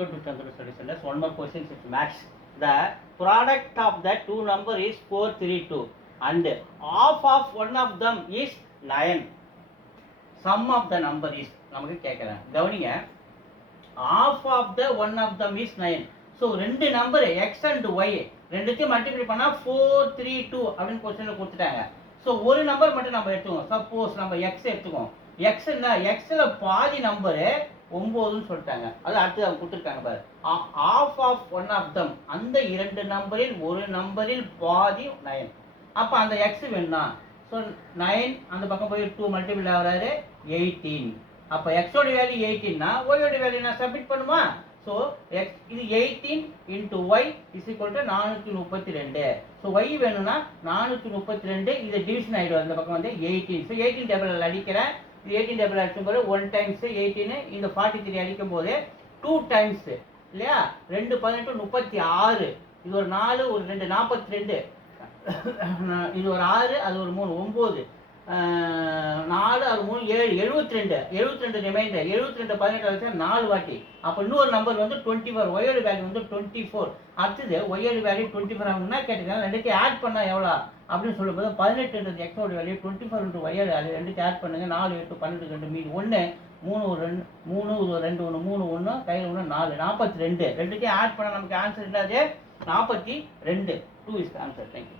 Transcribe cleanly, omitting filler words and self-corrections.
Welcome to Chandra Study Centers. One more question is max. The product of the two number is 432 and half of one of them is 9. Sum of the number is நமக்கு கேட்குறேன் கவனிங்க half of the one of them is 9. So ரெண்டு number X and Y ரெண்டுத்தையும் multiply பண்ணால் 432 அப்படின்னு கொஸ்டினில் கொடுத்துட்டாங்க. So ஒரு நம்பர் மட்டும் நம்ம எடுத்துக்கோம். சப்போஸ் நம்ம எக்ஸ் எடுத்துக்கோம். எக்ஸ்னா எக்ஸில் பாதி நம்பரு 9ன்னு சொல்லிட்டாங்க. அது அடுத்து அவங்க கொடுத்துருக்காங்க பாரு. Of of one of them அந்த இரண்டு நம்பரில் ஒரு நம்பரில் பாதி 9. அப்போ அந்த எக்ஸ் வேணும்னா ஸோ 9 அந்த பக்கம் போய் 2 மல்டிபிள் ஆகிறாரு 18. அப்போ எக்ஸோட வேல்யூ 18னா ஒய்யோட வேல்யூ நான் சப்மிட் பண்ணுமா? ஸோ எக்ஸ் இது 18 into y is equal to 432. So y வேணும்னா 432 இது டிவிஷன் ஆகிடும். அந்த பக்கம் வந்து 18. ஸோ 18 டேபிள் அடிக்கிறேன். இது 18 டேபிள் அடிக்கும் போது 1 டைம்ஸ் 18 இந்த 43 அடிக்கும் போது 2 டைம்ஸ் இல்லையா 2 18 36. இது ஒரு 4 ஒரு 2 42. இது ஒரு 6 அது ஒரு 3 9 4 அது 3 7 72 ரிமைண்டர் 72 18 4 வாட்டி. அப்போ இன்னொரு நம்பர் வந்து 24. ஒய்யோட வேல்யூ வந்து 24. அடுத்தது ஒய்யோட வேல்யூ 24 ஆகுதுன்னா கேட்டுக்கலாம் ரெண்டுத்தையும் ஆட் பண்ணால் எவ்வளோ அப்படின்னு சொல்லும்போது 18 எக்ஸோட வேல்யூ 24 ஒய்யோட வேல்யூ ரெண்டுத்தையும் ஆட் பண்ணுங்க. 4 8 12 2 மீது 1 3 ஒரு 2 3 ஒரு 2 1 3 1 கையில் 1 4 42. ரெண்டுத்தையும் ஆட் பண்ணால் நமக்கு ஆன்சர் இல்லாது 42. 2 இஸ் ஆன்சர். தேங்க்யூ.